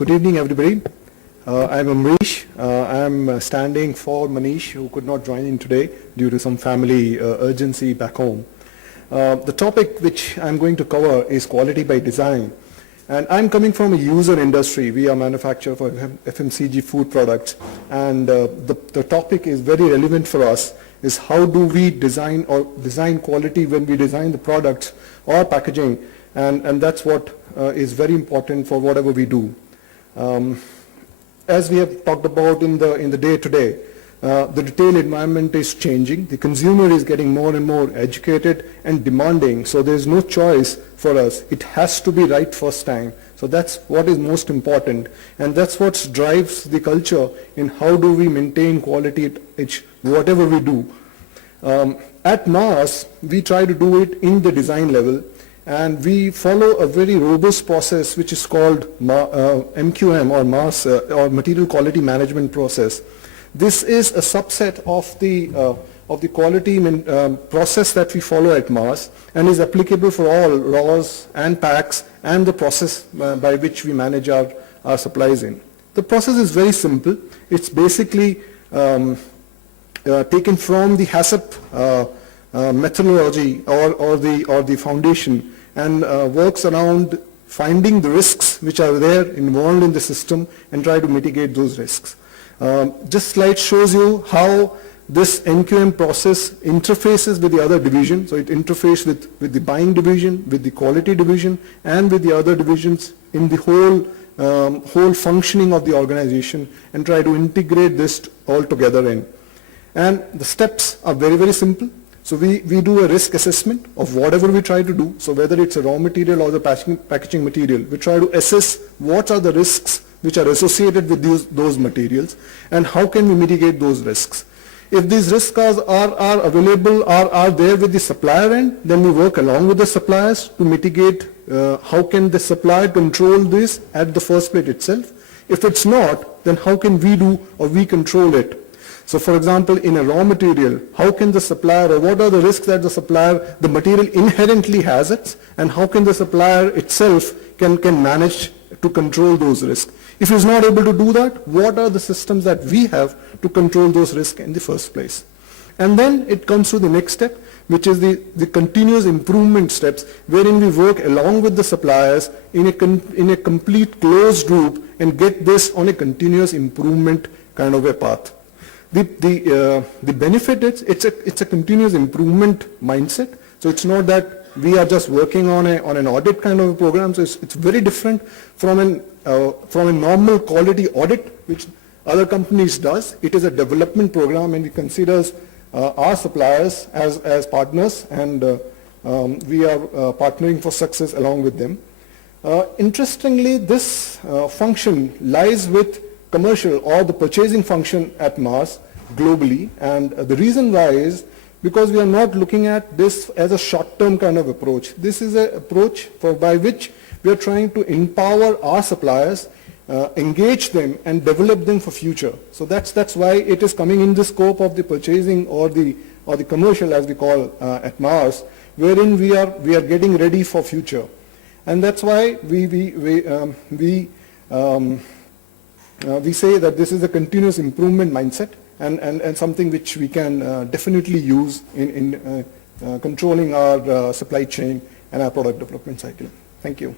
Good evening, everybody. I'm Amrish. I'm standing for Manish, who could not join in today due to some family urgency back home. The topic which I'm going to cover is quality by design. And I'm coming from a user industry. We are manufacturer for FMCG food products. And the topic is very relevant for us, is how do we design quality when we design the products or packaging. And that's what is very important for whatever we do. As we have talked about in the day-to-day, the retail environment is changing. The consumer is getting more and more educated and demanding, so there's no choice for us. It has to be right first time. So that's what is most important, and that's what drives the culture in how do we maintain quality at whatever we do. At Mars, we try to do it in the design level, and we follow a very robust process which is called MQM or Mars or Material Quality Management Process. This is a subset of the quality process that we follow at Mars and is applicable for all raws and packs and the process by which we manage our supplies in. The process is very simple. It's basically taken from the HACCP methodology or the foundation, and works around finding the risks which are there involved in the system and try to mitigate those risks. This slide shows you how this MQM process interfaces with the other division. So it interfaces with the buying division, with the quality division, and with the other divisions in the whole functioning of the organization, and try to integrate this all together in. And the steps are very, very simple. So we do a risk assessment of whatever we try to do. So whether it's a raw material or the packaging material, we try to assess what are the risks which are associated with those materials and how can we mitigate those risks. If these risks are available, are there with the supplier end, then we work along with the suppliers to mitigate how can the supplier control this at the first place itself. If it's not, then how can we do or we control it. So for example, in a raw material, how can the supplier, or what are the risks that the material inherently has it, and how can the supplier itself can manage to control those risks. If he's not able to do that, what are the systems that we have to control those risks in the first place? And then it comes to the next step, which is the continuous improvement steps, wherein we work along with the suppliers in a complete closed loop and get this on a continuous improvement kind of a path. The benefit is it's a continuous improvement mindset. So it's not that we are just working on an audit kind of a program. So it's very different from a normal quality audit which other companies does. It is a development program, and it considers our suppliers as partners, and we are partnering for success along with them. Interestingly, this function lies with commercial or the purchasing function at Mars globally, and the reason why is because we are not looking at this as a short-term kind of approach. This is an approach by which we are trying to empower our suppliers, engage them, and develop them for future. So that's why it is coming in the scope of the purchasing or the commercial, as we call at Mars, wherein we are getting ready for future, and that's why we say that this is a continuous improvement mindset and something which we can definitely use in controlling our supply chain and our product development cycle. Thank you.